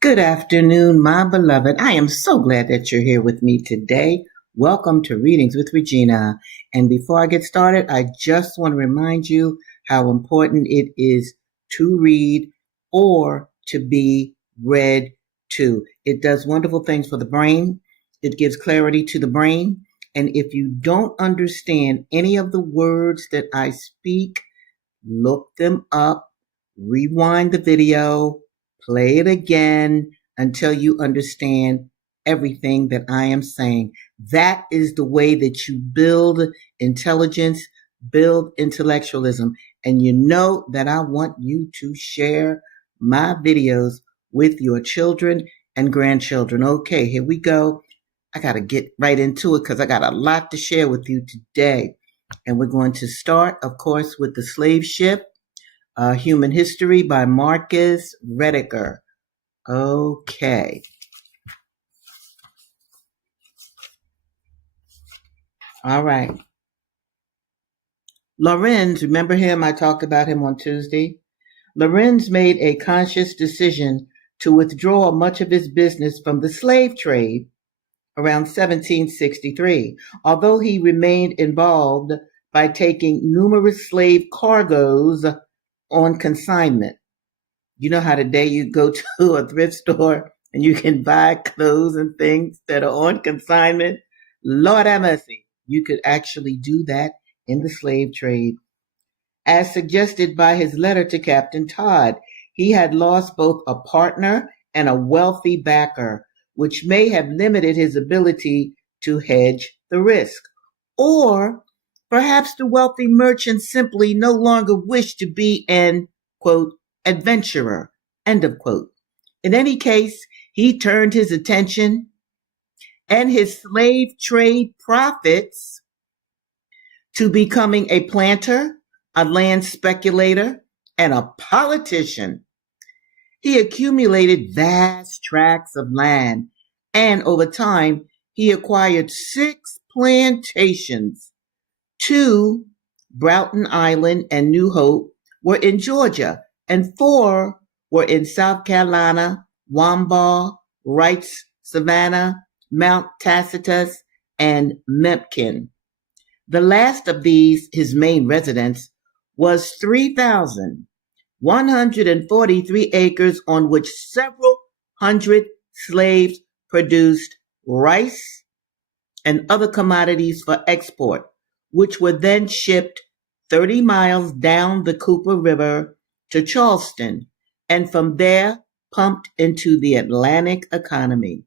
Good afternoon, my beloved. I am so glad that you're here with me today. Welcome to Readings with Regina. And before I get started, I just want to remind you how important it is to read or to be read to. It does wonderful things for the brain. It gives clarity to the brain. And if you don't understand any of the words that I speak, look them up, rewind the video, play it again until you understand everything that I am saying. That is the way that you build intelligence, build intellectualism. And you know that I want you to share my videos with your children and grandchildren. Okay, here we go. I got to get right into it because I got a lot to share with you today. And we're going to start, of course, with The Slave Ship, Human History by Marcus Rediker. Okay. All right. Lorenz, remember him? I talked about him on Tuesday. Lorenz made a conscious decision to withdraw much of his business from the slave trade around 1763, although he remained involved by taking numerous slave cargoes on consignment. You know how today you go to a thrift store and you can buy clothes and things that are on consignment? Lord have mercy. You could actually do that in the slave trade. As suggested by his letter to Captain Todd, he had lost both a partner and a wealthy backer, which may have limited his ability to hedge the risk. Or perhaps the wealthy merchant simply no longer wished to be an, quote, adventurer, end of quote. In any case, he turned his attention and his slave trade profits to becoming a planter, a land speculator, and a politician. He accumulated vast tracts of land, and over time, he acquired 6 plantations. 2, Broughton Island and New Hope, were in Georgia, and 4 were in South Carolina, Wamba, Wrights, Savannah, Mount Tacitus, and Mempkin. The last of these, his main residence, was 3,143 acres on which several hundred slaves produced rice and other commodities for export, which were then shipped 30 miles down the Cooper River to Charleston, and from there pumped into the Atlantic economy.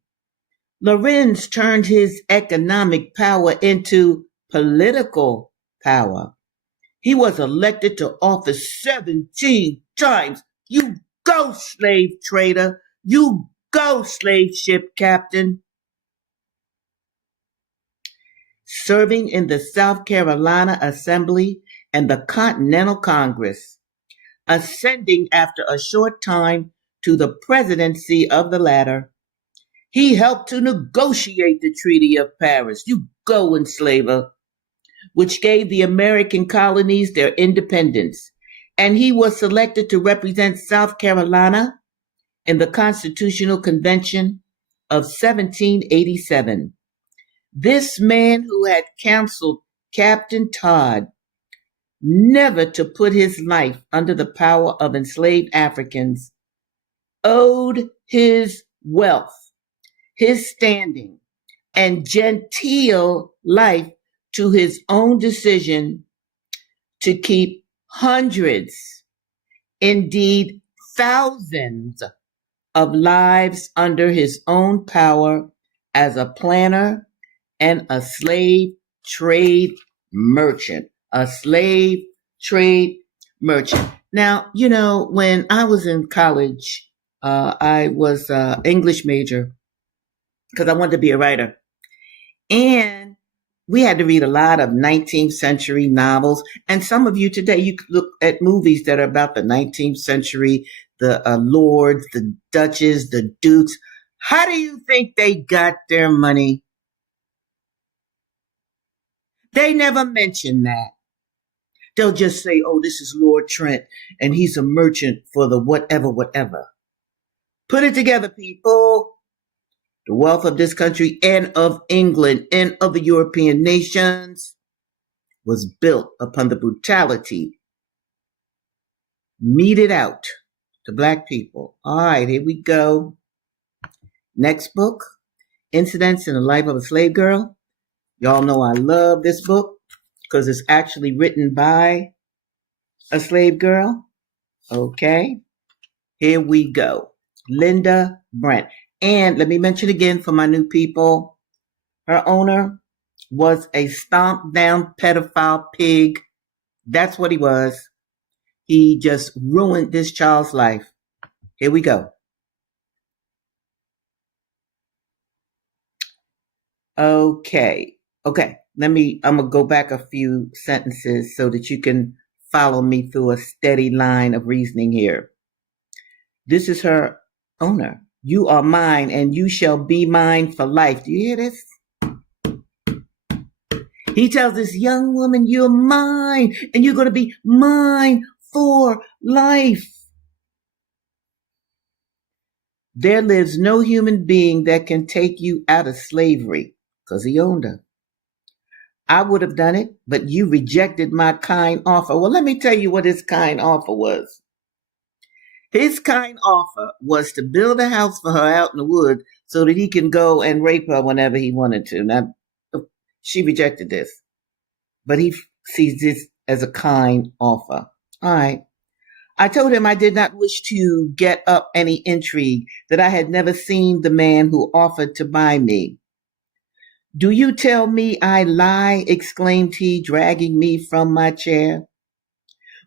Lorenz turned his economic power into political power. He was elected to office 17 times. You go, slave trader. You go, slave ship captain. Serving in the South Carolina Assembly and the Continental Congress, ascending after a short time to the presidency of the latter. He helped to negotiate the Treaty of Paris, you go enslaver, which gave the American colonies their independence, and he was selected to represent South Carolina in the Constitutional Convention of 1787. This man who had counseled Captain Todd never to put his life under the power of enslaved Africans owed his wealth, his standing, and genteel life to his own decision to keep hundreds, indeed thousands, of lives under his own power as a planner and a slave trade merchant. A slave trade merchant. Now, you know, when I was in college, I was an English major because I wanted to be a writer. And we had to read a lot of 19th century novels. And some of you today, you could look at movies that are about the 19th century, the lords, the duchess, the dukes. How do you think they got their money? They never mention that. They'll just say, oh, this is Lord Trent, and he's a merchant for the whatever, whatever. Put it together, people. The wealth of this country and of England and of the European nations was built upon the brutality meted out to Black people. All right, here we go. Next book, Incidents in the Life of a Slave Girl. Y'all know I love this book because it's actually written by a slave girl. Okay, here we go. Linda Brent. And let me mention again for my new people, her owner was a stomped down pedophile pig. That's what he was. He just ruined this child's life. Here we go. Okay. I'm going to go back a few sentences so that you can follow me through a steady line of reasoning here. This is her owner. You are mine and you shall be mine for life. Do you hear this? He tells this young woman, you're mine and you're going to be mine for life. There lives no human being that can take you out of slavery because he owned her. I would have done it, but you rejected my kind offer. Well, let me tell you what his kind offer was. His kind offer was to build a house for her out in the woods so that he can go and rape her whenever he wanted to. Now, she rejected this, but he sees this as a kind offer. All right. I told him I did not wish to get up any intrigue, that I had never seen the man who offered to buy me. Do you tell me I lie? Exclaimed he, dragging me from my chair.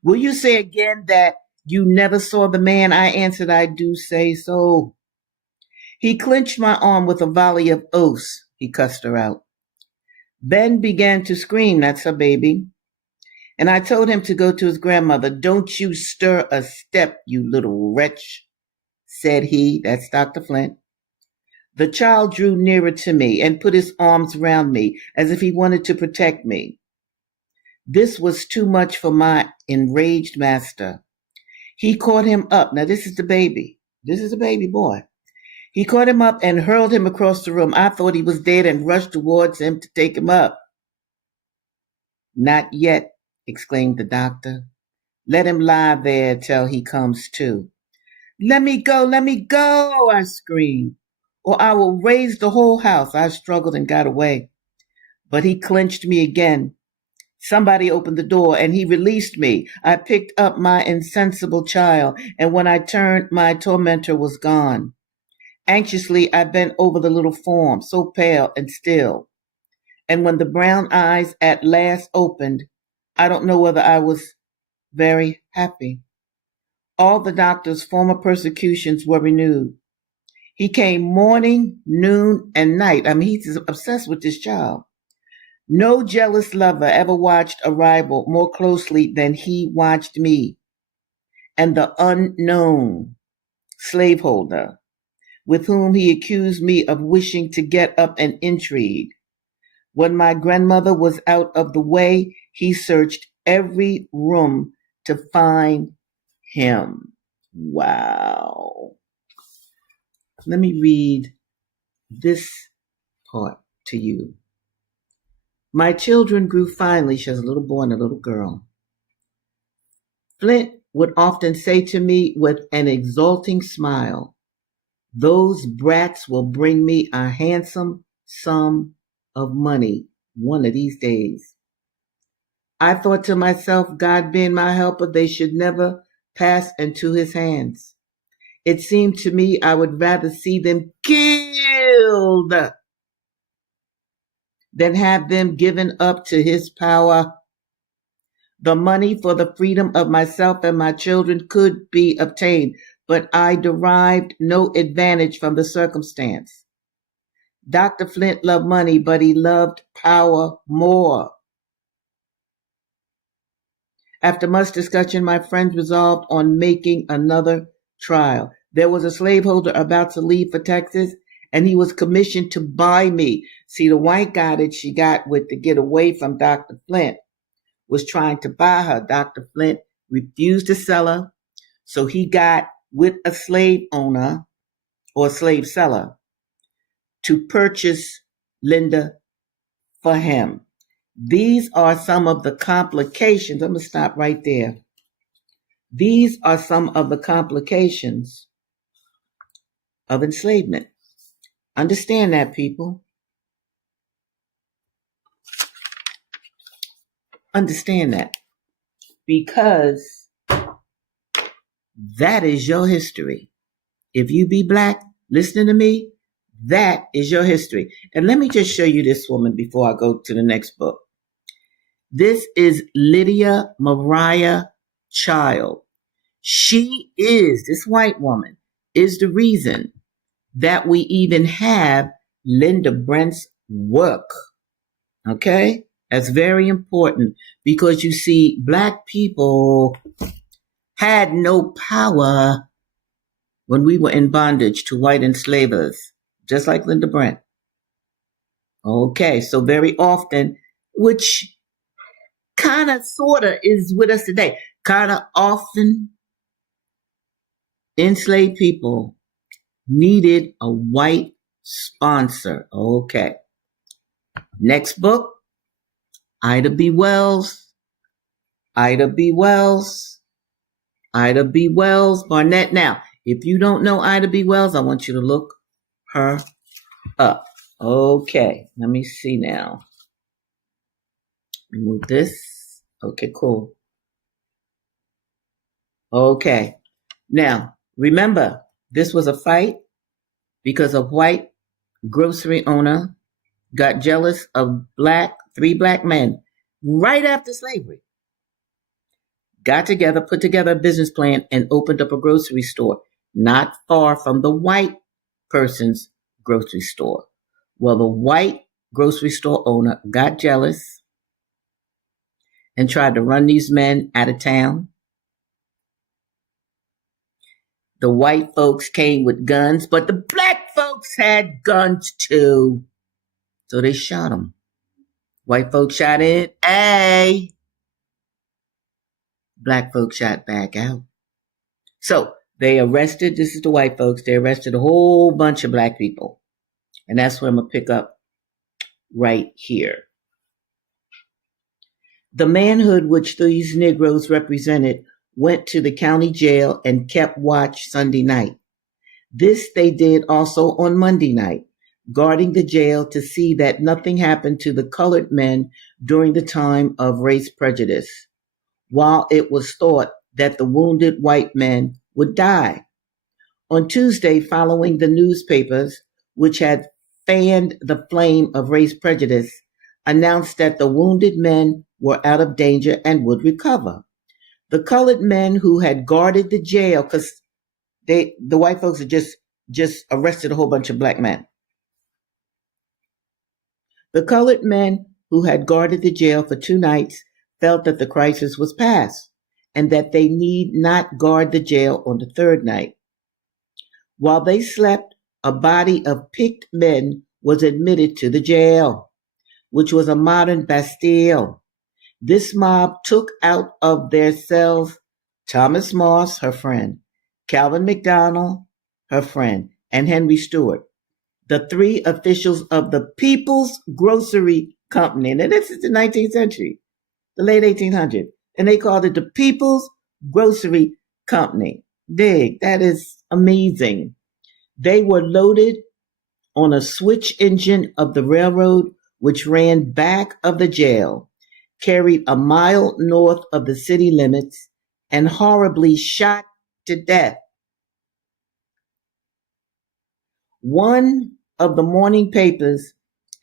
Will you say again that you never saw the man? I answered, I do say so. He clenched my arm with a volley of oaths. He cussed her out. Ben began to scream, that's her baby. And I told him to go to his grandmother. Don't you stir a step, you little wretch, said he. That's Dr. Flint. The child drew nearer to me and put his arms round me as if he wanted to protect me. This was too much for my enraged master. He caught him up. Now, this is the baby. This is a baby boy. He caught him up and hurled him across the room. I thought he was dead and rushed towards him to take him up. Not yet, exclaimed the doctor. Let him lie there till he comes to. Let me go, I screamed, or I will raise the whole house. I struggled and got away, but he clenched me again. Somebody opened the door and he released me. I picked up my insensible child, and when I turned, my tormentor was gone. Anxiously, I bent over the little form, so pale and still. And when the brown eyes at last opened, I don't know whether I was very happy. All the doctor's former persecutions were renewed. He came morning, noon, and night. I mean, he's obsessed with this child. No jealous lover ever watched a rival more closely than he watched me. And the unknown slaveholder, with whom he accused me of wishing to get up an intrigue. When my grandmother was out of the way, he searched every room to find him. Wow. Let me read this part to you. My children grew finely. She has a little boy and a little girl. Flint would often say to me with an exulting smile, those brats will bring me a handsome sum of money one of these days. I thought to myself, God being my helper, they should never pass into his hands. It seemed to me I would rather see them killed than have them given up to his power. The money for the freedom of myself and my children could be obtained, but I derived no advantage from the circumstance. Dr. Flint loved money, but he loved power more. After much discussion, my friends resolved on making another trial. There was a slaveholder about to leave for Texas, and he was commissioned to buy me. See, the white guy that she got with to get away from Dr. Flint was trying to buy her. Dr. Flint refused to sell her, so he got with a slave owner or slave seller to purchase Linda for him. These are some of the complications. I'm going to stop right there. These are some of the complications of enslavement. Understand that, people. Understand that. Because that is your history. If you be Black, listening to me, that is your history. And let me just show you this woman before I go to the next book. This is Lydia Mariah Child. She is, this white woman, is the reason that we even have Linda Brent's work. Okay? That's very important because you see, Black people had no power when we were in bondage to white enslavers, just like Linda Brent. Okay, so very often, which kind of sort of is with us today, kind of often enslaved people needed a white sponsor. Okay. Next book, Ida B. Wells. Ida B. Wells. Ida B. Wells Barnett. Now, if you don't know Ida B. Wells, I want you to look her up. Okay, let me see now. Remove this. Okay, cool. Okay. Now, remember, this was a fight because a white grocery owner got jealous of three black men right after slavery. Got together, put together a business plan, and opened up a grocery store not far from the white person's grocery store. Well, the white grocery store owner got jealous and tried to run these men out of town. The white folks came with guns, but the black folks had guns too. So they shot them. White folks shot in, A. Black folks shot back out. So they arrested, this is the white folks, they arrested a whole bunch of black people. And that's where I'm going to pick up right here. The manhood which these Negroes represented went to the county jail and kept watch Sunday night. This they did also on Monday night, guarding the jail to see that nothing happened to the colored men during the time of race prejudice, while it was thought that the wounded white men would die. On Tuesday, following the newspapers, which had fanned the flame of race prejudice, announced that the wounded men were out of danger and would recover. The colored men who had guarded the jail, because the white folks had just arrested a whole bunch of black men. The colored men who had guarded the jail for 2 nights felt that the crisis was past and that they need not guard the jail on the 3rd night. While they slept, a body of picked men was admitted to the jail, which was a modern Bastille. This mob took out of their cells Thomas Moss, her friend, Calvin McDonald, her friend, and Henry Stewart, the 3 officials of the People's Grocery Company. And this is the 19th century, the late 1800s. And they called it the People's Grocery Company. Dig, that is amazing. They were loaded on a switch engine of the railroad, which ran back of the jail, carried a mile north of the city limits, and horribly shot to death. One of the morning papers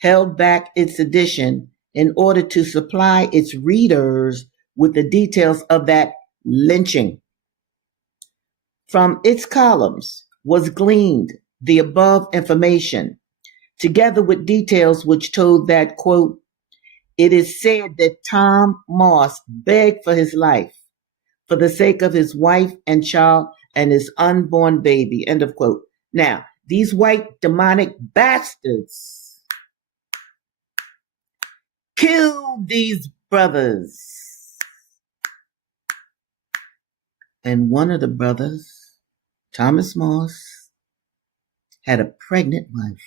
held back its edition in order to supply its readers with the details of that lynching. From its columns was gleaned the above information, together with details which told that, quote, it is said that Tom Moss begged for his life for the sake of his wife and child and his unborn baby, end of quote. Now, these white demonic bastards killed these brothers. And one of the brothers, Thomas Moss, had a pregnant wife.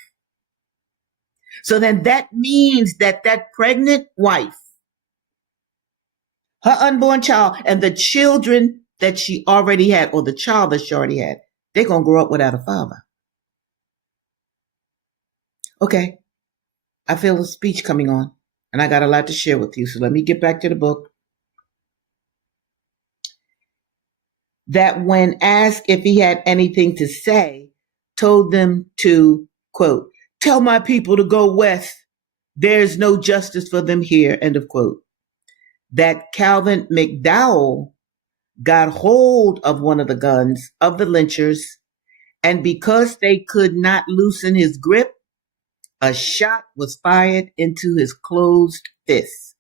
So then that means that pregnant wife, her unborn child, and the children that she already had, or the child that she already had, they're going to grow up without a father. Okay, I feel a speech coming on, and I got a lot to share with you, so let me get back to the book. That when asked if he had anything to say, told them to, quote, tell my people to go west. There's no justice for them here, end of quote. That Calvin McDowell got hold of one of the guns of the lynchers, and because they could not loosen his grip, a shot was fired into his closed fist.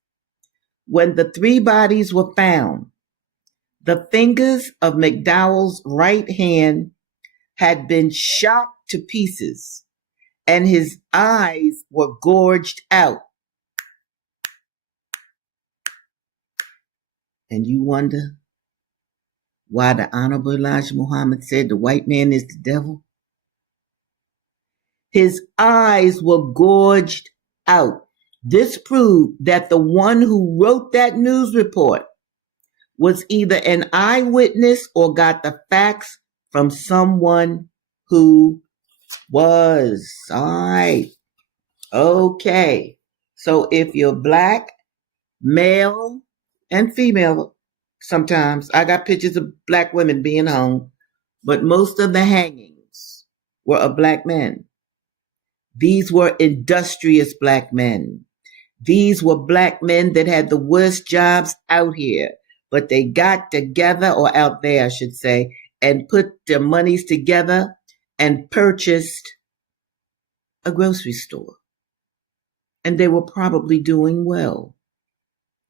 When the 3 bodies were found, the fingers of McDowell's right hand had been shot to pieces, and his eyes were gorged out. And you wonder why the Honorable Elijah Muhammad said the white man is the devil? His eyes were gorged out. This proved that the one who wrote that news report was either an eyewitness or got the facts from someone who was. All right. Okay. So if you're black, male, and female, sometimes I got pictures of black women being hung, but most of the hangings were of black men. These were industrious black men. These were black men that had the worst jobs out here, but they got together, or out there, I should say, and put their monies together and purchased a grocery store. And they were probably doing well.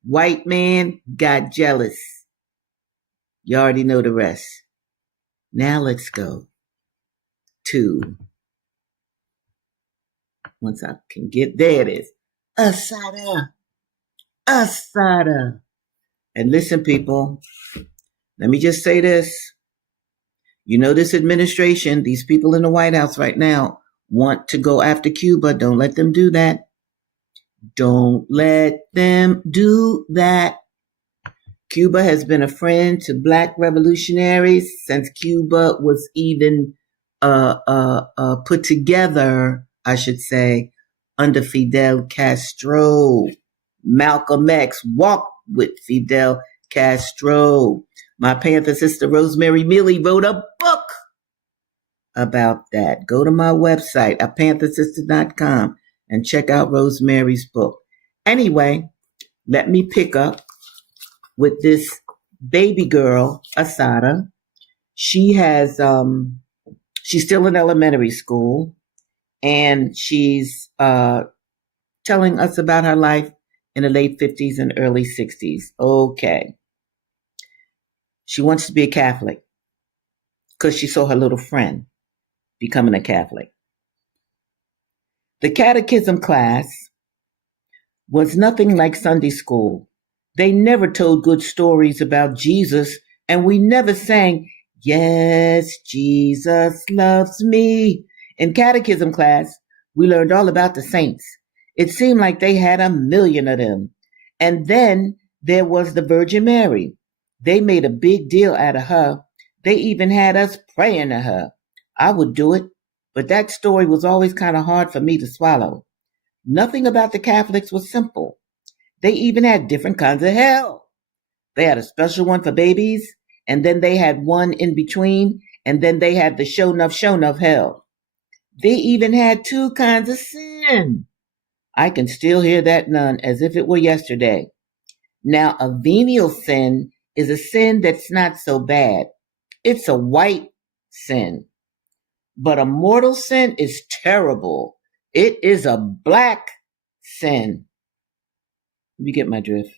White man got jealous. You already know the rest. Now let's go to, once I can get there, it is Asada. Asada. And listen, people, let me just say this. You know, this administration, these people in the White House right now want to go after Cuba. Don't let them do that. Don't let them do that. Cuba has been a friend to black revolutionaries since Cuba was even put together, I should say, under Fidel Castro. Malcolm X walked with Fidel Castro. My Panther sister Rosemary Milley wrote a book about that. Go to my website, apanthersister.com, and check out Rosemary's book. Anyway, let me pick up with this baby girl, Asada. She has, she's still in elementary school, and she's telling us about her life in the late 50s and early 60s. Okay. She wants to be a Catholic because she saw her little friend becoming a Catholic. The catechism class was nothing like Sunday school. They never told good stories about Jesus, and we never sang, "Yes, Jesus loves me." In catechism class, we learned all about the saints. It seemed like they had 1,000,000 of them. And then there was the Virgin Mary. They made a big deal out of her. They even had us praying to her. I would do it, but that story was always kind of hard for me to swallow. Nothing about the Catholics was simple. They even had different kinds of hell. They had a special one for babies, and then they had one in between, and then they had the show enough hell. They even had 2 kinds of sin. I can still hear that nun as if it were yesterday. Now, a venial sin is a sin that's not so bad. It's a white sin. But a mortal sin is terrible. It is a black sin. You get my drift.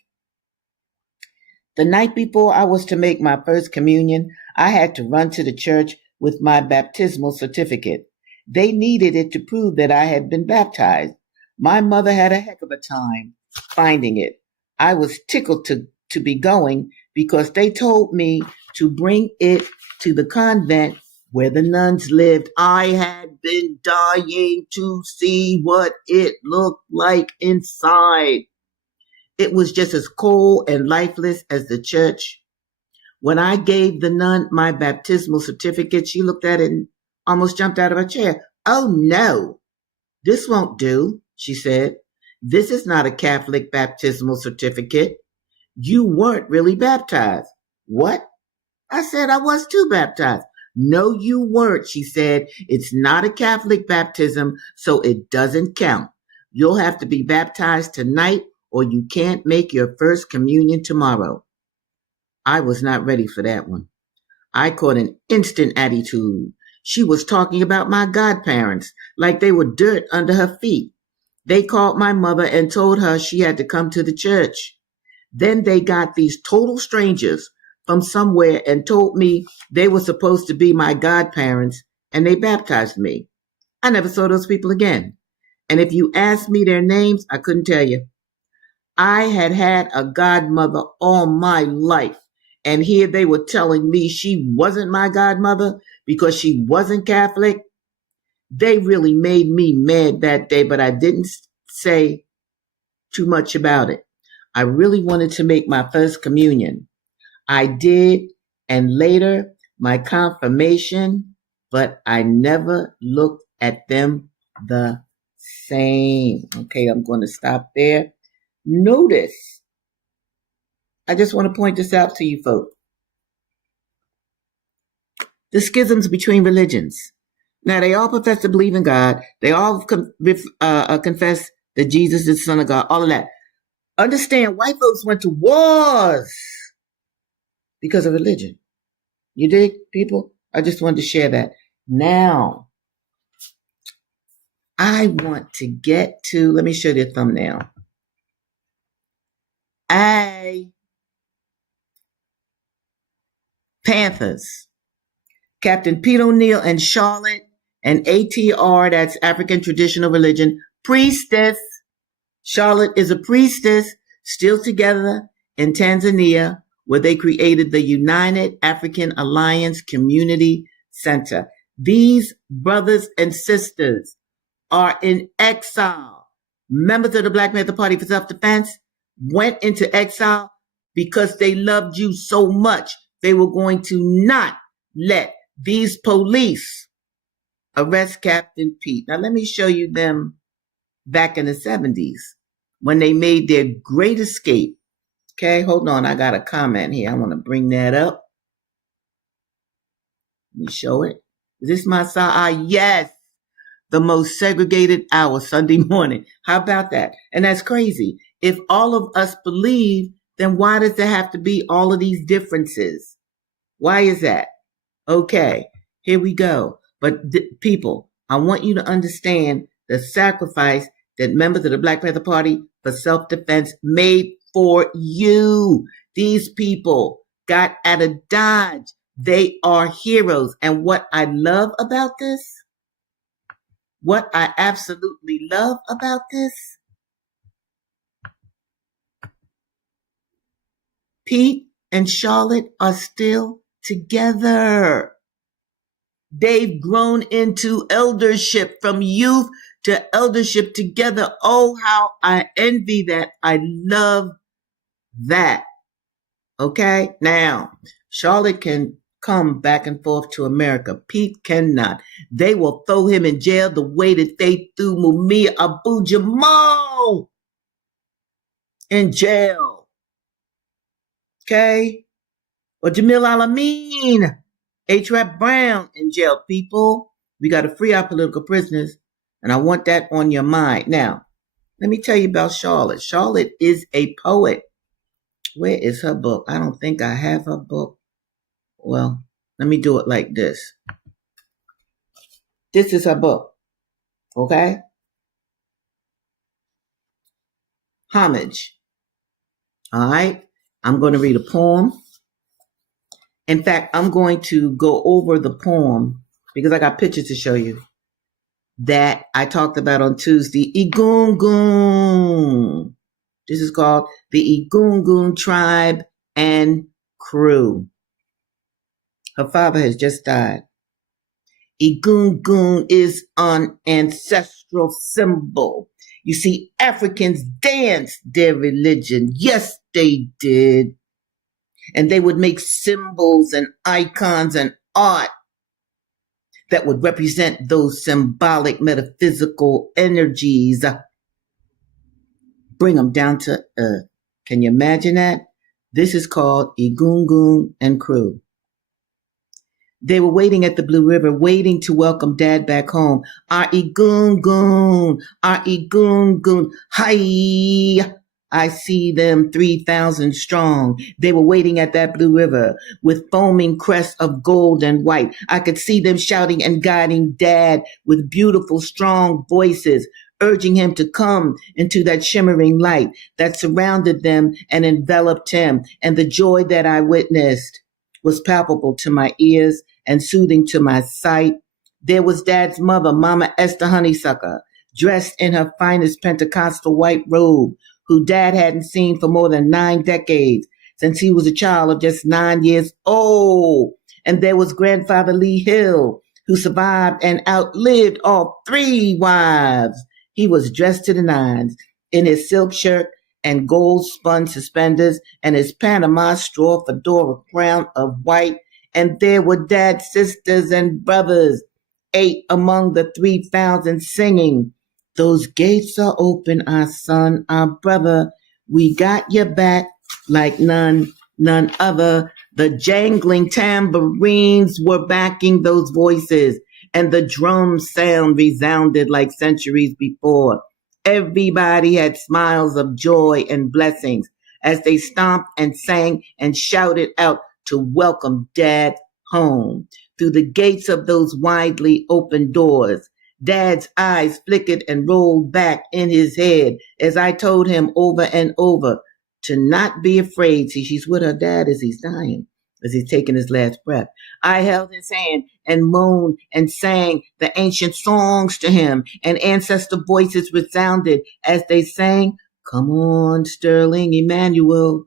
The night before I was to make my first communion, I had to run to the church with my baptismal certificate. They needed it to prove that I had been baptized. My mother had a heck of a time finding it. I was tickled to be going because they told me to bring it to the convent where the nuns lived. I had been dying to see what it looked like inside. It was just as cold and lifeless as the church. When I gave the nun my baptismal certificate, she looked at it and almost jumped out of her chair. Oh no, this won't do, she said. This is not a Catholic baptismal certificate. You weren't really baptized. What? I said I was too baptized. No, you weren't, she said. It's not a Catholic baptism, so it doesn't count. You'll have to be baptized tonight or you can't make your first communion tomorrow. I was not ready for that one. I caught an instant attitude. She was talking about my godparents like they were dirt under her feet. They called my mother and told her she had to come to the church. Then they got these total strangers from somewhere and told me they were supposed to be my godparents and they baptized me. I never saw those people again. And if you asked me their names, I couldn't tell you. I had had a godmother all my life. And here they were telling me she wasn't my godmother because she wasn't Catholic. They really made me mad that day, but I didn't say too much about it. I really wanted to make my first communion. I did, and later my confirmation, but I never looked at them the same. Okay, I'm going to stop there. Notice, I just want to point this out to you folks. The schisms between religions. Now, they all profess to believe in God. They all confess that Jesus is the Son of God, all of that. Understand, white folks went to wars because of religion. You dig, people? I just wanted to share that. Now, I want to get to, let me show you the thumbnail. Panthers. Captain Pete O'Neill and Charlotte and ATR, that's African Traditional Religion, priestess. Charlotte is a priestess, still together in Tanzania, where they created the United African Alliance Community Center. These brothers and sisters are in exile. Members of the Black Panther Party for Self-Defense went into exile because they loved you so much. They were going to not let these police arrest Captain Pete. Now, let me show you them back in the 70s when they made their great escape. Okay, hold on. I got a comment here. I want to bring that up. Let me show it. Is this my side? Yes. The most segregated hour, Sunday morning. How about that? And that's crazy. If all of us believe, then why does there have to be all of these differences? Why is that? Okay, here we go. But people, I want you to understand the sacrifice that members of the Black Panther Party for Self-Defense made for you. These people got out of Dodge. They are heroes. And what I love about this, what I absolutely love about this, Pete and Charlotte are still together. They've grown into eldership, from youth to eldership together. Oh, how I envy that. I love that. Okay, now Charlotte can come back and forth to America. Pete cannot. They will throw him in jail the way that they threw Mumia Abu Jamal in jail. Okay, or Jamil Alameen, H-Rap Brown in jail. People, we got to free our political prisoners, and I want that on your mind. Now, let me tell you about Charlotte. Charlotte is a poet. Where is her book? I don't think I have her book. Well, let me do it like this. This is her book. Okay? Homage. All right? I'm going to read a poem. In fact, I'm going to go over the poem because I got pictures to show you that I talked about on Tuesday. Egungun. This is called the Egungun Tribe and Crew. Her father has just died. Egungun is an ancestral symbol. You see, Africans danced their religion. Yes, they did. And they would make symbols and icons and art that would represent those symbolic metaphysical energies. Bring them down to earth. Can you imagine that? This is called Egungun and Crew. They were waiting at the Blue River, waiting to welcome Dad back home. Our Egungun, our Egungun, hi. I see them 3,000 strong. They were waiting at that Blue River with foaming crests of gold and white. I could see them shouting and guiding Dad with beautiful, strong voices, urging him to come into that shimmering light that surrounded them and enveloped him. And the joy that I witnessed was palpable to my ears and soothing to my sight. There was Dad's mother, Mama Esther Honeysucker, dressed in her finest Pentecostal white robe, who Dad hadn't seen for more than 9 decades, since he was a child of just 9 years old. And there was Grandfather Lee Hill, who survived and outlived all 3 wives. He was dressed to the nines in his silk shirt and gold spun suspenders and his Panama straw fedora crown of white. And there were Dad's sisters and brothers, 8 among the 3,000 singing, "Those gates are open, our son, our brother. We got your back like none other." The jangling tambourines were backing those voices, and the drum sound resounded like centuries before. Everybody had smiles of joy and blessings as they stomped and sang and shouted out to welcome Dad home. Through the gates of those widely open doors, Dad's eyes flickered and rolled back in his head as I told him over and over to not be afraid. See, she's with her dad as he's dying, as he's taking his last breath. I held his hand and moaned and sang the ancient songs to him, and ancestor voices resounded as they sang, "Come on, Sterling Emmanuel,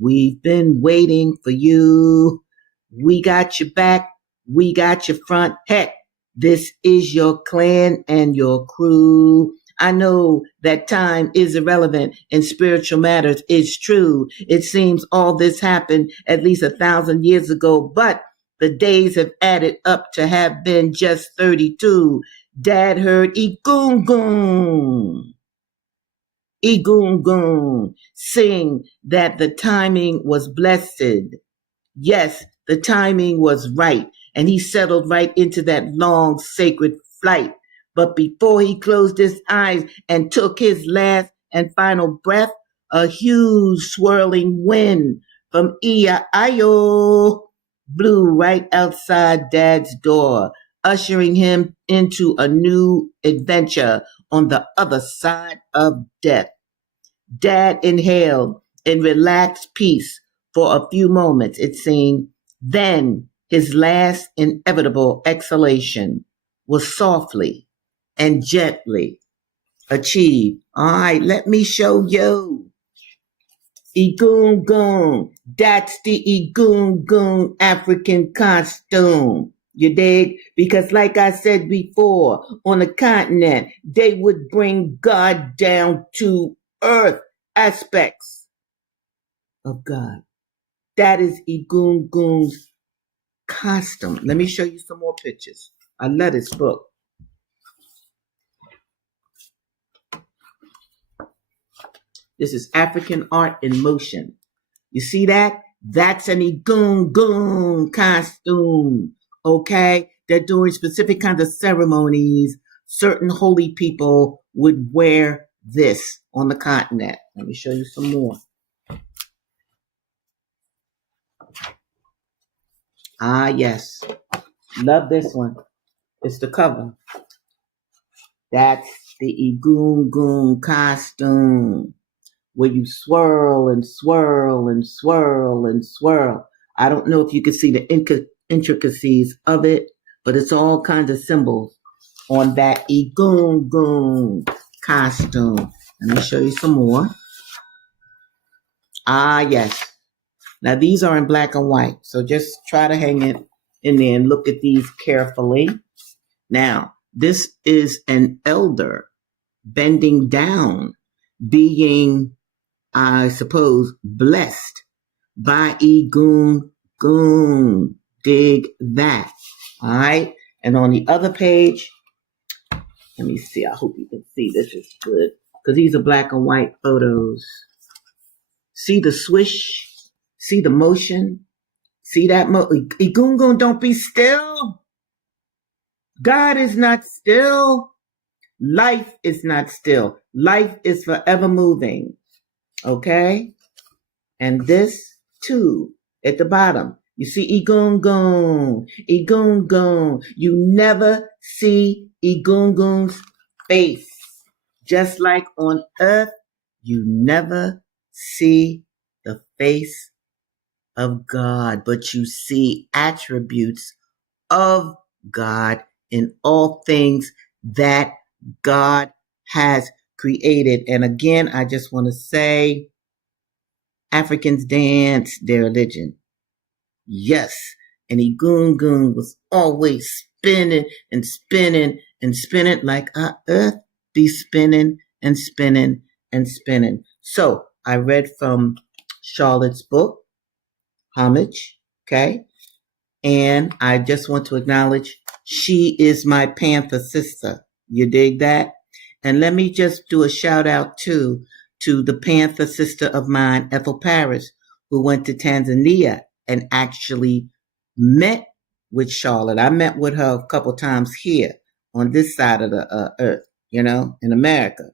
we've been waiting for you. We got your back, we got your front. Heck, this is your clan and your crew." I know that time is irrelevant in spiritual matters. It's true. It seems all this happened at least 1,000 years ago, but the days have added up to have been just 32. Dad heard Egungun, Egungun sing that the timing was blessed. Yes, the timing was right, and he settled right into that long sacred flight. But before he closed his eyes and took his last and final breath, a huge swirling wind from Ia-Io blew right outside Dad's door, ushering him into a new adventure on the other side of death. Dad inhaled in relaxed peace for a few moments, it seemed. Then his last inevitable exhalation was softly and gently achieved. All right, let me show you. Egungun. That's the Egungun African costume. You dig? Because like I said before, on the continent, they would bring God down to earth aspects of God. That is Egungun's costume. Let me show you some more pictures. I love this book. This is African art in motion. You see that? That's an Egungun costume. Okay? They're doing specific kinds of ceremonies. Certain holy people would wear this on the continent. Let me show you some more. Ah, yes. Love this one. It's the cover. That's the Egungun costume, where you swirl and swirl and swirl and swirl. I don't know if you can see the intricacies of it, but it's all kinds of symbols on that Egungun costume. Let me show you some more. Ah, yes. Now, these are in black and white, so just try to hang it in there and look at these carefully. Now, this is an elder bending down, being, I suppose, blessed by Egungun. Dig that. All right. And on the other page, let me see. I hope you can see. This is good because these are black and white photos. See the swish? See the motion? See that? Egungun, don't be still. God is not still. Life is not still. Life is forever moving. Okay? And this too, at the bottom, you see Egungun, Egungun. You never see Egungun's face. Just like on earth, you never see the face of God, but you see attributes of God in all things that God has created. And again, I just want to say, Africans dance their religion. Yes. And Egungun was always spinning and spinning and spinning like our earth be spinning and spinning and spinning. So I read from Charlotte's book, Homage, okay? And I just want to acknowledge she is my Panther sister. You dig that? And let me just do a shout out too to the Panther sister of mine, Ethel Paris, who went to Tanzania and actually met with Charlotte. I met with her a couple times here on this side of the earth, in America.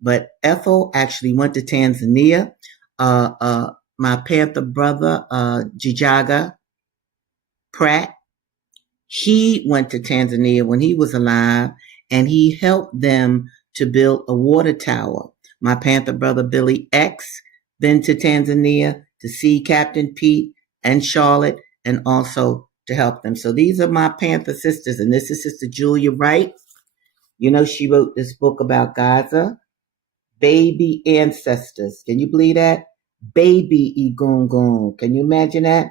But Ethel actually went to Tanzania. My Panther brother, Jijaga Pratt, he went to Tanzania when he was alive, and he helped them to build a water tower. My Panther brother Billy X been to Tanzania to see Captain Pete and Charlotte, and also to help them. So these are my Panther sisters, and this is Sister Julia Wright. She wrote this book about Gaza, Baby Ancestors. Can you believe that? Baby Egungun. Can you imagine that?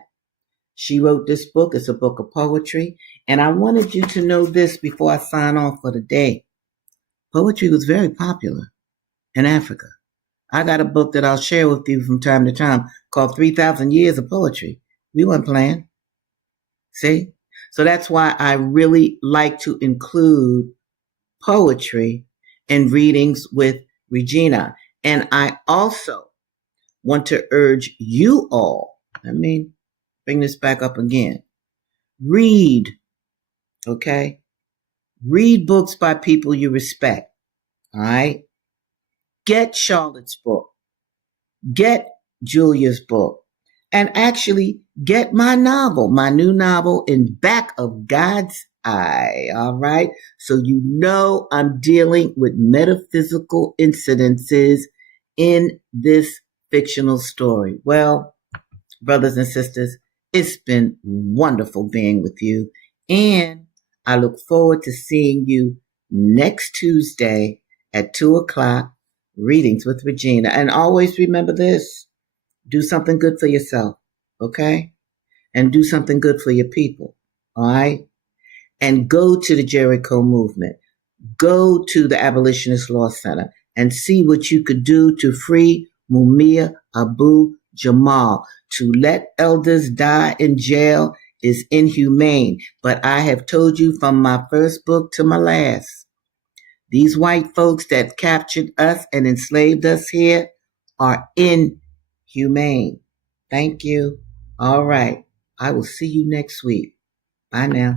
She wrote this book. It's a book of poetry. And I wanted you to know this before I sign off for the day. Poetry was very popular in Africa. I got a book that I'll share with you from time to time called 3,000 Years of Poetry. We weren't playing. See? So that's why I really like to include poetry in readings with Regina. And I also want to urge you all, bring this back up again. Read, okay? Read books by people you respect, all right? Get Charlotte's book. Get Julia's book. And actually get my novel, my new novel, In Back of God's Eye, all right? So you know I'm dealing with metaphysical incidences in this fictional story. Well, brothers and sisters, it's been wonderful being with you. And I look forward to seeing you next Tuesday at 2:00, Readings with Regina. And always remember this, do something good for yourself, okay? And do something good for your people, all right? And go to the Jericho movement. Go to the Abolitionist Law Center and see what you could do to free Mumia Abu Jamal. To let elders die in jail is inhumane. But I have told you from my first book to my last, these white folks that captured us and enslaved us here are inhumane. Thank you. All right. I will see you next week. Bye now.